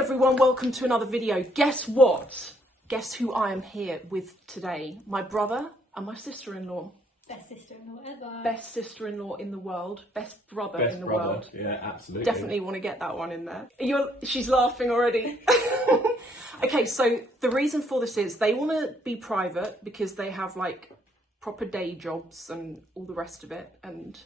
everyone, welcome to another video. Guess what? Guess who I am here with today? My brother and my sister-in-law. Best sister-in-law ever. Best sister-in-law in the world. Best brother in the brother. world. Yeah, absolutely. Definitely want to get that one in there. She's laughing already. Okay, so the reason for this is they want to be private because they have like proper day jobs and all the rest of it and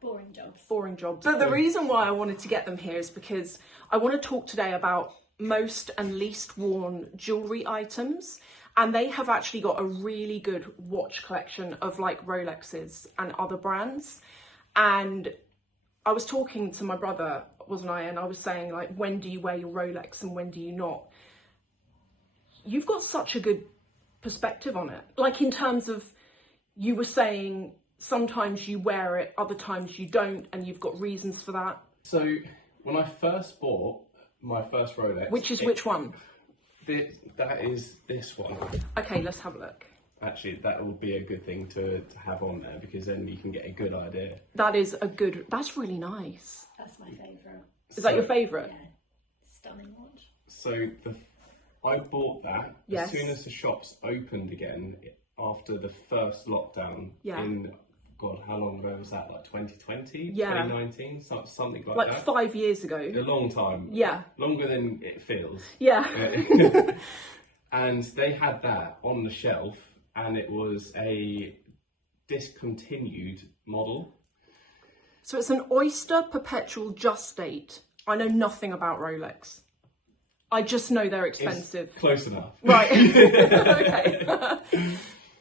boring jobs. Boring jobs. So the reason why I wanted to get them here is because I want to talk today about most and least worn jewellery items. And they have actually got a really good watch collection of like Rolexes and other brands. And I was talking to my brother, wasn't I? And I was saying, like, when do you wear your Rolex and when do you not? You've got such a good perspective on it. Like, in terms of, you were saying sometimes you wear it, other times you don't, and you've got reasons for that. So when I first bought my first Rolex... Which one? That is this one. Okay, let's have a look. Actually, that would be a good thing to have on there because then you can get a good idea. That's really nice. That's my favourite. Is that your favourite? Yeah. Stunning watch. So I bought that Yes. as soon as the shops opened again after the first lockdown in... God, how long ago was that? Like 2020? Yeah. 2019? Something like that? Like 5 years ago. A long time. Yeah. Longer than it feels. Yeah. And they had that on the shelf and it was a discontinued model. So it's an Oyster Perpetual Just Date. I know nothing about Rolex. I just know they're expensive. It's close enough. Right. Okay.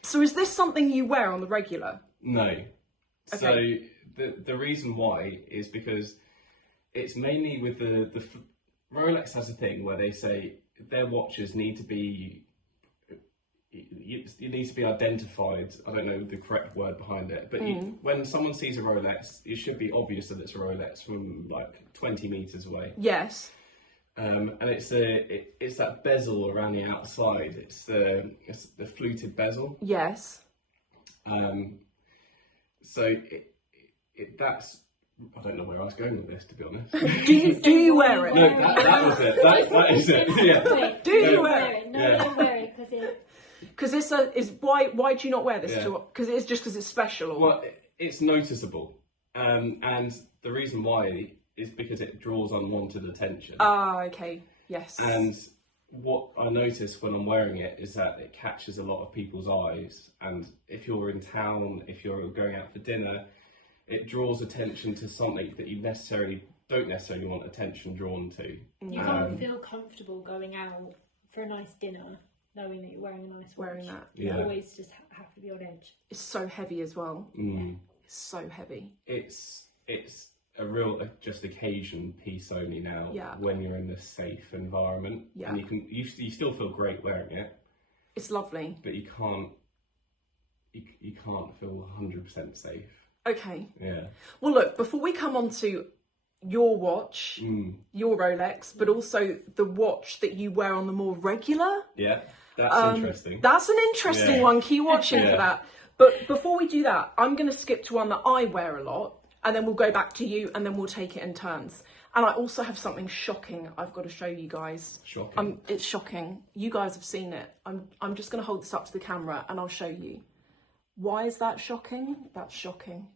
So is this something you wear on the regular? No. Okay. So the reason why is because it's mainly with the Rolex has a thing where they say their watches need to be it needs to be identified. I don't know the correct word behind it, but when someone sees a Rolex, it should be obvious that it's a Rolex from like 20 meters away. Yes. And it's that bezel around the outside. It's the fluted bezel. Yes. So that's, I don't know where I was going with this, to be honest. Do you wear it? No, that was it. That is it. Yeah. Wait, Do you wear it? No, don't wear it because it... Because why do you not wear this? Yeah. Because it's just because it's special? Or? Well, it's noticeable. And the reason why is because it draws unwanted attention. Ah, okay. Yes. And what I notice when I'm wearing it is that it catches a lot of people's eyes. And if you're in town, if you're going out for dinner, it draws attention to something that you don't necessarily want attention drawn to. You can't feel comfortable going out for a nice dinner knowing that you're wearing a nice watch. Wearing that. You Yeah. always just have to be on edge. It's so heavy as well. It's so heavy. It's a real just occasion piece only now. Yeah. When you're in a safe environment. Yeah. And you still feel great wearing it, It's lovely. but you can't feel 100% safe. Okay. Yeah. Well, look, before we come on to your watch, your Rolex, but also the watch that you wear on the more regular. Yeah. That's interesting. That's an interesting one. Keep watching for that. But before we do that, I'm going to skip to one that I wear a lot, and then we'll go back to you, and then we'll take it in turns. And I also have something shocking I've got to show you guys. Shocking. It's shocking. You guys have seen it. I'm just going to hold this up to the camera, and I'll show you. Why is that shocking? That's shocking.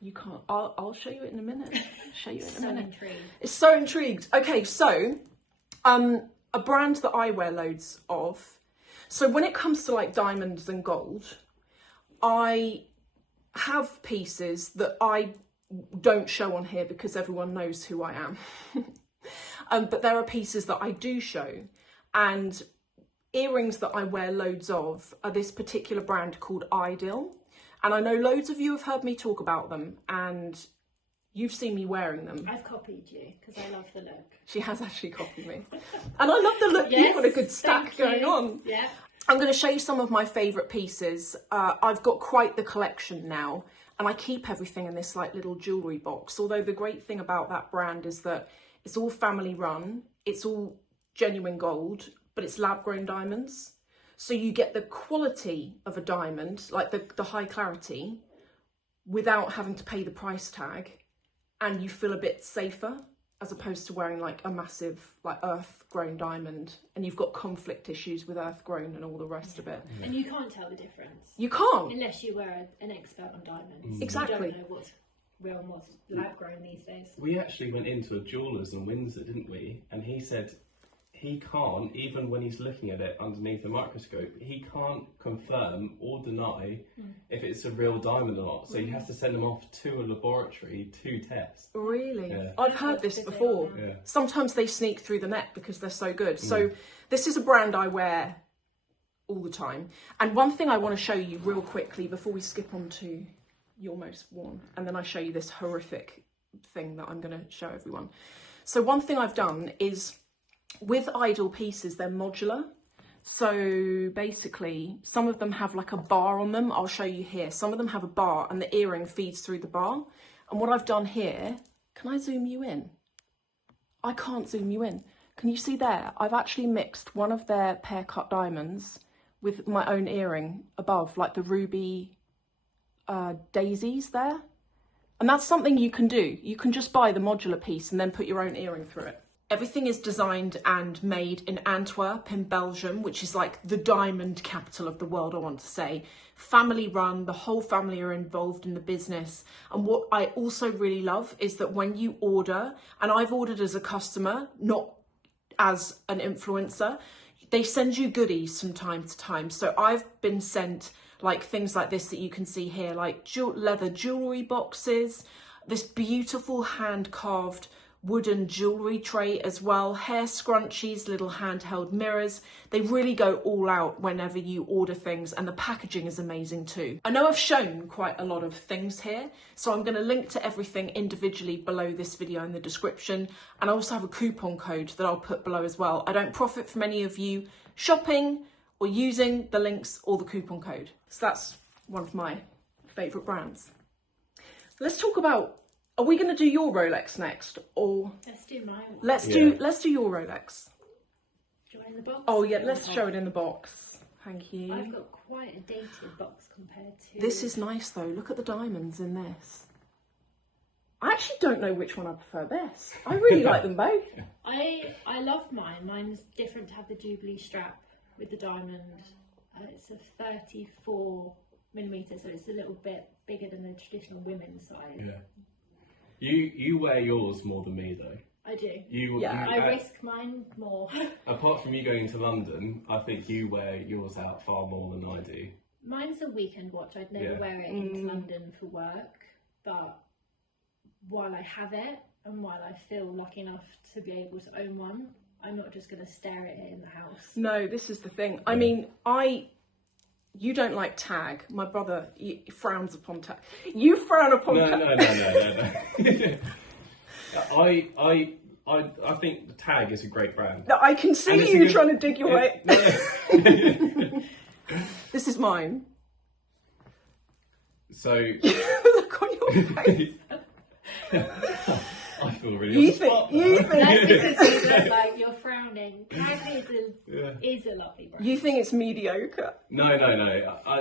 You can't. I'll show you it in a minute. Show you it in a minute. Intrigued. It's so intrigued. Okay, so a brand that I wear loads of. So when it comes to like diamonds and gold, I have pieces that I don't show on here because everyone knows who I am. But there are pieces that I do show, and earrings that I wear loads of are this particular brand called IDYL. And I know loads of you have heard me talk about them, and you've seen me wearing them. I've copied you because I love the look. She has actually copied me. And I love the look. Yes, You've got a good stack going on. Yeah. I'm going to show you some of my favourite pieces. I've got quite the collection now, and I keep everything in this like little jewellery box. Although the great thing about that brand is that it's all family run, it's all genuine gold, but it's lab grown diamonds. So you get the quality of a diamond, like the high clarity, without having to pay the price tag, and you feel a bit safer. as opposed to wearing like a massive like earth grown diamond, and you've got conflict issues with earth grown and all the rest of it. And you can't tell the difference. You can't. Unless you were an expert on diamonds. Exactly. You don't know what's real and what's lab grown these days. We actually went into a jeweller's in Windsor, didn't we? And he said he can't, even when he's looking at it underneath a microscope, he can't confirm or deny if it's a real diamond or not. So he has to send them off to a laboratory to test. Really? Yeah. I've heard this before. Yeah. Sometimes they sneak through the net because they're so good. So this is a brand I wear all the time. And one thing I want to show you real quickly before we skip on to your most worn, and then I show you this horrific thing that I'm going to show everyone. So one thing I've done is, with IDYL pieces, they're modular. So basically, some of them have like a bar on them. I'll show you here. Some of them have a bar and the earring feeds through the bar. And what I've done here, can I zoom you in? I can't zoom you in. Can you see there? I've actually mixed one of their pear cut diamonds with my own earring above, like the ruby daisies there. And that's something you can do. You can just buy the modular piece and then put your own earring through it. Everything is designed and made in Antwerp in Belgium, which is like the diamond capital of the world, I want to say. Family run, the whole family are involved in the business. And what I also really love is that when you order, and I've ordered as a customer, not as an influencer, they send you goodies from time to time. So I've been sent like things like this that you can see here, like leather jewellery boxes, this beautiful hand-carved wooden jewellery tray as well, hair scrunchies, little handheld mirrors. They really go all out whenever you order things, and the packaging is amazing too. I know I've shown quite a lot of things here, so I'm going to link to everything individually below this video in the description, and I also have a coupon code that I'll put below as well. I don't profit from any of you shopping or using the links or the coupon code. So that's one of my favourite brands. Let's talk about, are we going to do your Rolex next, or Let's do mine. let's do your Rolex? Do you want it in the box? Oh yeah, let's show it in the box. Thank you. I've got quite a dated box compared to... This is nice though. Look at the diamonds in this. I actually don't know which one I prefer best. I really like them both. I love mine. Mine's different to have the Jubilee strap with the diamond. It's a 34mm, so it's a little bit bigger than the traditional women's size. Yeah. You wear yours more than me though. I do. Yeah. I risk mine more. Apart from you going to London, I think you wear yours out far more than I do. Mine's a weekend watch. I'd never wear it into London for work, but while I have it and while I feel lucky enough to be able to own one, I'm not just going to stare at it in the house. No, this is the thing. I mean, you don't like tag. My brother frowns upon tag. You frown upon tag. No. I think the Tag is a great brand. No, I can see you trying to dig your way. This is mine. So Look on your face. I feel really. You think? That's because you look like you're frowning. Tag is a lovely brand. You think it's mediocre? No.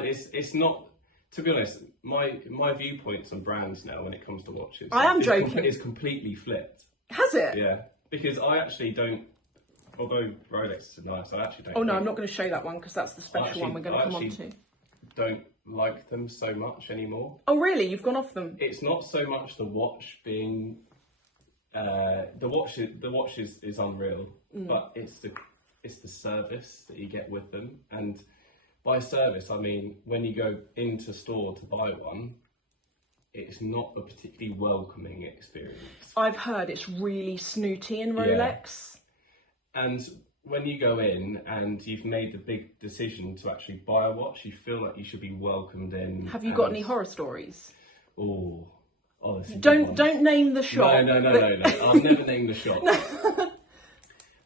It's not. To be honest, my viewpoints on brands now when it comes to watches. I am joking. It's completely flipped. Has it? Yeah, because I actually don't. Although Rolex is nice, I actually don't. Oh no, I'm not going to show that one because that's the special one we're going to come on to. Don't like them so much anymore. Oh really? You've gone off them? It's not so much the watch being. The watch is unreal, but it's the service that you get with them, and by service I mean when you go into store to buy one, it's not a particularly welcoming experience. I've heard it's really snooty in Rolex. Yeah. And when you go in and you've made the big decision to actually buy a watch, you feel like you should be welcomed in. Have you got any horror stories? Oh, don't name the shop. No. I'll never name the shop.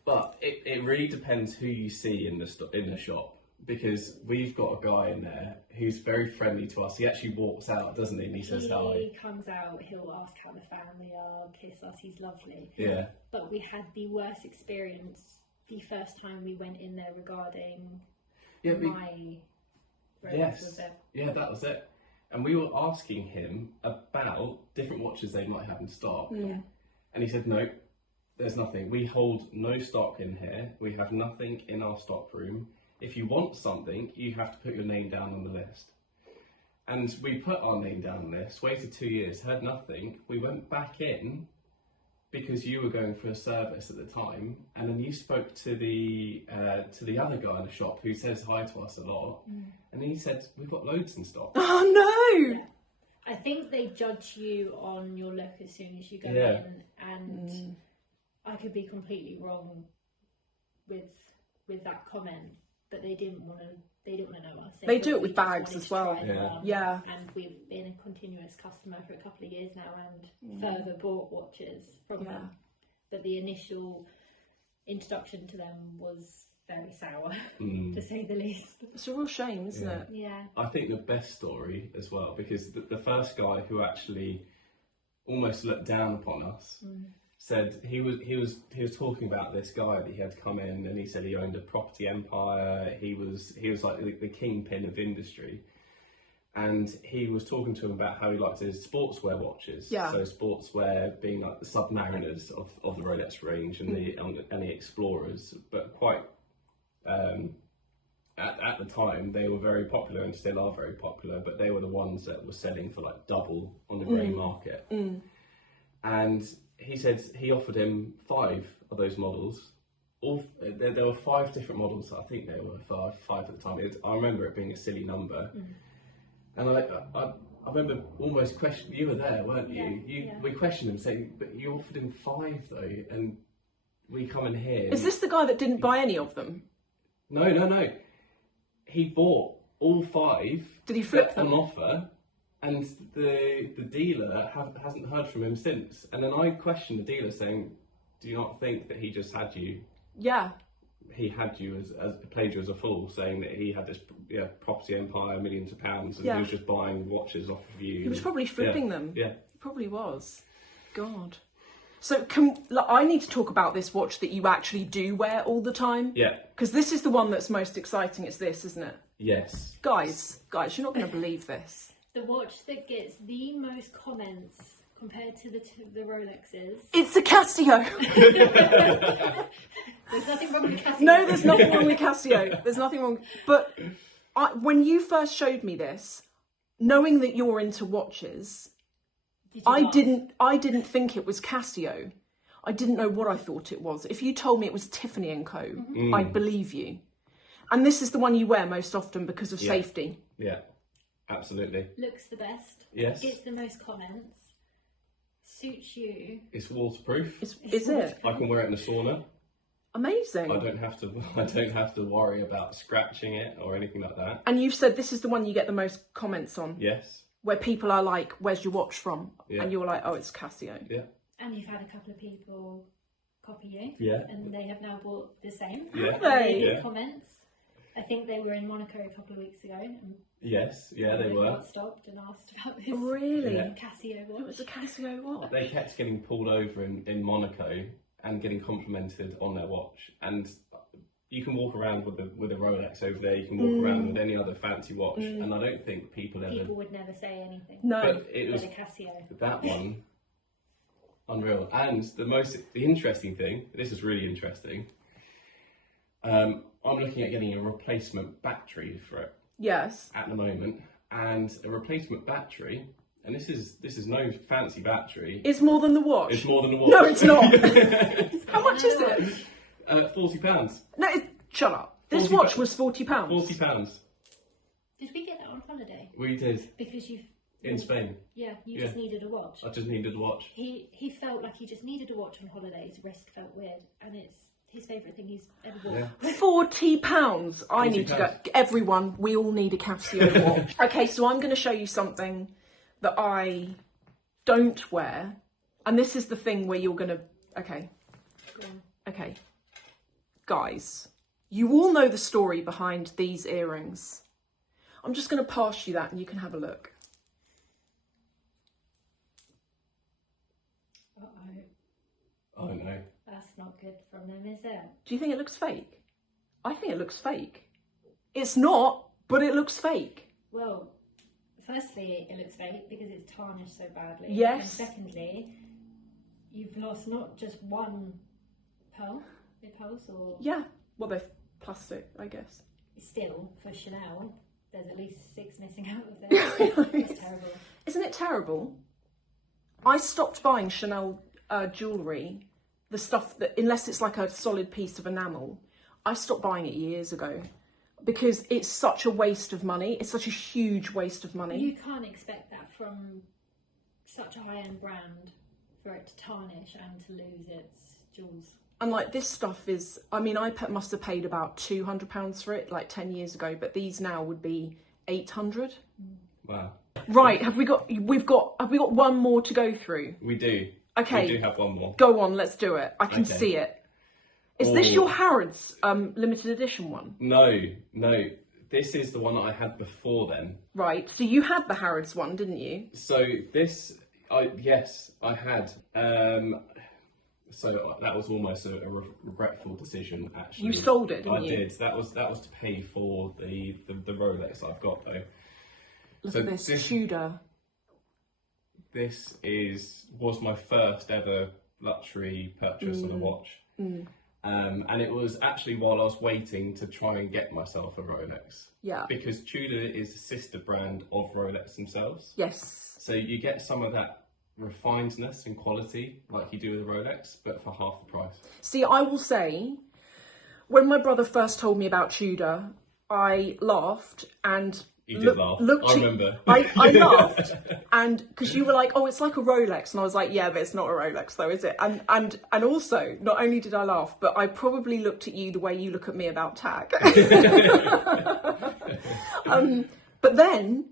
But it really depends who you see in the shop, because we've got a guy in there who's very friendly to us. He actually walks out, doesn't he? And he says hi. He comes out, he'll ask how the family are, kiss us, he's lovely. Yeah. But we had the worst experience the first time we went in there regarding my Rolex was it. Yeah, that was it. And we were asking him about different watches they might have in stock. Yeah. And he said, no, there's nothing. We hold no stock in here. We have nothing in our stock room. If you want something, you have to put your name down on the list. And we put our name down on the list, waited 2 years, heard nothing. We went back in because you were going for a service at the time, and then you spoke to the other guy in the shop who says hi to us a lot, and he said, we've got loads in stock. Oh no! Yeah. I think they judge you on your look as soon as you go in, and I could be completely wrong with that comment, but they didn't want to know us. They do it with bags as well. Yeah. And we've been a continuous customer for a couple of years now, and further bought watches from them. But the initial introduction to them was very sour, to say the least. It's a real shame, isn't it? Yeah. I think the best story as well, because the first guy who actually almost looked down upon us said he was talking about this guy that he had come in, and he said he owned a property empire. He was like the kingpin of industry, and he was talking to him about how he liked his sportswear watches. Yeah. So sportswear being like the Submariners of the Rolex range and the Explorers, but quite at the time they were very popular and still are very popular, but they were the ones that were selling for like double on the grey market. And he said he offered him 5 of those models. There were 5 different models. I think there were 5 at the time. I remember it being a silly number. And I remember almost questioning, you were there, weren't you? We questioned him, saying, but you offered him 5 though, and we come in here. Is this the guy that didn't buy any of them? No. He bought all 5. Did he flip them? On offer, and the dealer hasn't heard from him since. And then I questioned the dealer, saying, do you not think that he just had you? Yeah. He had you as played you as a fool, saying that he had this property empire, millions of pounds, and he was just buying watches off of you. He was probably flipping them. Yeah. He probably was. God. So I need to talk about this watch that you actually do wear all the time. Yeah. Because this is the one that's most exciting. It's this, isn't it? Yes. Guys, you're not going to believe this. The watch that gets the most comments compared to the Rolexes. It's a Casio. There's nothing wrong with Casio. No, there's nothing wrong with Casio. There's nothing wrong. But when you first showed me this, knowing that you're into watches, I didn't think it was Casio. I didn't know what I thought it was. If you told me it was Tiffany & Co, I'd believe you. And this is the one you wear most often because of safety. Yeah, absolutely. Looks the best. Yes. Gets the most comments. Suits you. It's waterproof. Is it? I can wear it in the sauna. Amazing. I don't have to worry about scratching it or anything like that. And you've said this is the one you get the most comments on. Yes. Where people are like, where's your watch from? Yeah. And you're like, oh, it's Casio. Yeah. And you've had a couple of people copy you. Yeah. And they have now bought the same. Yeah. Have they? Yeah. Comments. I think they were in Monaco a couple of weeks ago. And Yes, yeah, they were. got stopped and asked about this. Really? Yeah. Casio watch. It was a Casio watch. They kept getting pulled over in Monaco and getting complimented on their watch. And you can walk around with a Rolex over there. You can walk around with any other fancy watch, and I don't think people would never say anything. No. But it was a Casio. that one. Unreal. And the interesting thing. This is really interesting. I'm looking at getting a replacement battery for it. Yes. At the moment, and a replacement battery, and this is no fancy battery. It's more than the watch. It's more than a watch. No, it's not. How much is it? £40. No, shut up. This 40 watch was £40. £40. Did we get that on holiday? We did. Because you've... In Spain. Yeah, you just needed a watch. I just needed a watch. He felt like he just needed a watch on holiday. His wrist felt weird, and it's his favourite thing he's ever bought. Yeah. £40. I need to go. Everyone, we all need a Casio watch. Okay, so I'm going to show you something that I don't wear, and this is the thing where you're going to. Okay. Okay. Guys, you all know the story behind these earrings. I'm just going to pass you that, and you can have a look. Oh no. That's not good from them, is it? Do you think it looks fake? I think it looks fake. It's not, but it looks fake. Well, firstly, it looks fake because it's tarnished so badly. Yes. And secondly, you've lost not just one pearl? They're pearls or? Yeah, well they're plastic, I guess. Still, for Chanel, there's at least 6 missing out of there. It's terrible. Isn't it terrible? I stopped buying Chanel jewellery, the stuff that, unless it's like a solid piece of enamel, I stopped buying it years ago because it's such a waste of money. It's such a huge waste of money. You can't expect that from such a high-end brand for it to tarnish and to lose its jewels. And like this stuff is, I mean, must have paid about £200 for it like 10 years ago, but these now would be 800. Wow. Right, have we got one more to go through? We do. Okay. We do have one more. Go on, let's do it. I can Okay. see it. Is this your Harrods limited edition one? No. This is the one that I had before then. Right, so you had the Harrods one, didn't you? So this, yes, I had. So that was almost a regretful decision, actually. You sold it, didn't I you? did. That was to pay for the Rolex I've got though. Look So at this, this- Tudor. This was my first ever luxury purchase on a watch. And it was actually while I was waiting to try and get myself a Rolex. Yeah. Because Tudor is the sister brand of Rolex themselves. Yes. So you get some of that refinedness and quality like you do with Rolex, but for half the price. See, I will say, when my brother first told me about Tudor, I laughed and You did laugh. I remember. I laughed, and because you were like, "Oh, it's like a Rolex," and I was like, "Yeah, but it's not a Rolex, though, is it?" And also, not only did I laugh, but I probably looked at you the way you look at me about tag. But then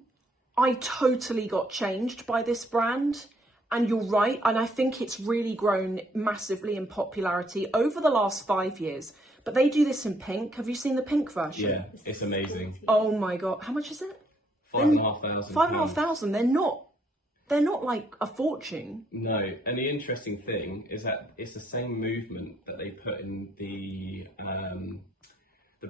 I totally got changed by this brand. And you're right, and I think it's really grown massively in popularity over the last 5 years. But they do this in pink. Have you seen the pink version? Yeah, it's amazing. Oh my god, how much is it? £5,500. £5,500. They're not like a fortune. No, and the interesting thing is that it's the same movement that they put in the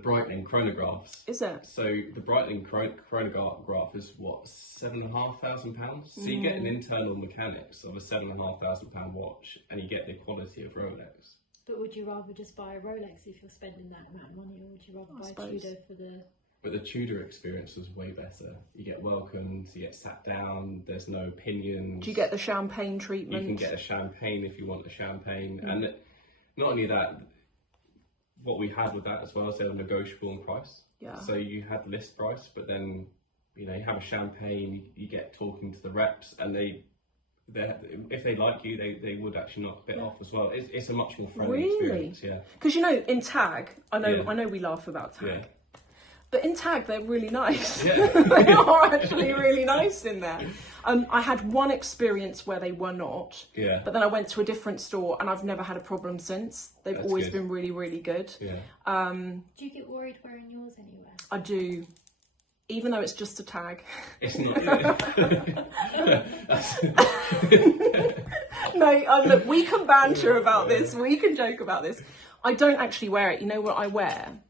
brightening chronographs. Is it? So the brightening chronograph is what, £7,500? So you get an internal mechanics of a £7,500 watch, and you get the quality of Rolex. But would you rather just buy a Rolex if you're spending that amount of money, or would you rather buy Tudor for the... But the Tudor experience was way better. You get welcomed, you get sat down, there's no opinions. Do you get the champagne treatment? You can get a champagne if you want a champagne. And not only that, what we had with that as well is they were negotiable in price. Yeah. So you had list price, but then, you have a champagne, you get talking to the reps, and if they like you, they would actually knock a bit off as well. It's a much more friendly experience, yeah. Because in tag, I know we laugh about tag. Yeah. But in tag, they're really nice. Yeah. They are actually really nice in there. I had one experience where they were not. Yeah. But then I went to a different store and I've never had a problem since. They've That's always good. been really, really good. Yeah. Do you get worried wearing yours anywhere? I do. Even though it's just a tag. It's not. No, look, we can banter about this. We can joke about this. I don't actually wear it. You know what I wear?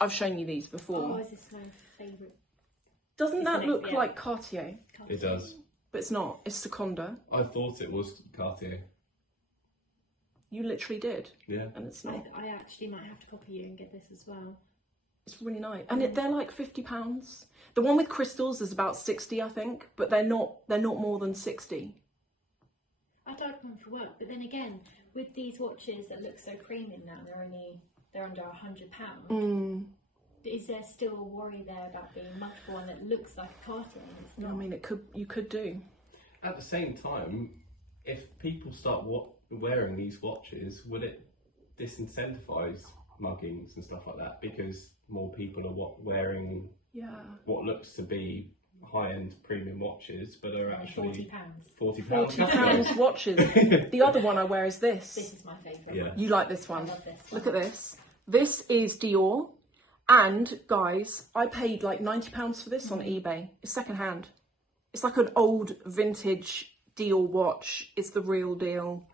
I've shown you these before. Oh, is this my favourite? Doesn't that Isn't it? look Yeah. like Cartier? It does. But it's not. It's Seconda. I thought it was Cartier. You literally did. Yeah. And it's not. I actually might have to copy you and get this as well. It's really nice. And they're like £50. The one with crystals is about 60, I think. But they're not more than 60. I'd like one for work, but then again, with these watches that look so creamy now, they're under £100. Is there still a worry there about being much for one that looks like a Cartier and it's not? I mean, you could do. At the same time, if people start wearing these watches, will it disincentivise muggings and stuff like that? Because more people are wearing what looks to be high-end premium watches, but are actually £40. £40 watches. The other one I wear is this. This is my favourite. Yeah. You like this one? I love this one. Look at this. This is Dior. And guys, I paid like £90 for this on eBay. It's secondhand. It's like an old vintage Dior watch. It's the real deal.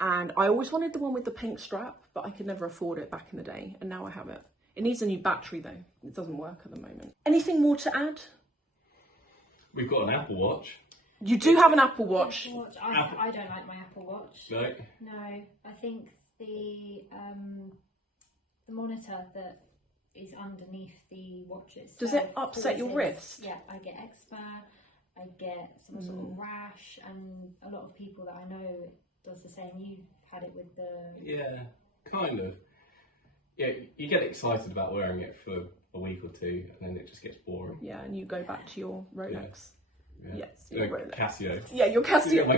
And I always wanted the one with the pink strap, but I could never afford it back in the day. And now I have it. It needs a new battery though. It doesn't work at the moment. Anything more to add? We've got an Apple Watch. You do have an Apple Watch. I don't like my Apple Watch. No. No, I think the monitor that is underneath the watches. Does it upset your wrist? Yeah, I get eczema, I get some sort of rash, and a lot of people that I know does the same. You've had it with the... Yeah, kind of. Yeah, you get excited about wearing it for a week or two, and then it just gets boring. Yeah, and you go back to your Rolex. Yeah. Yes, your Rolex. Casio. Yeah, your Casio.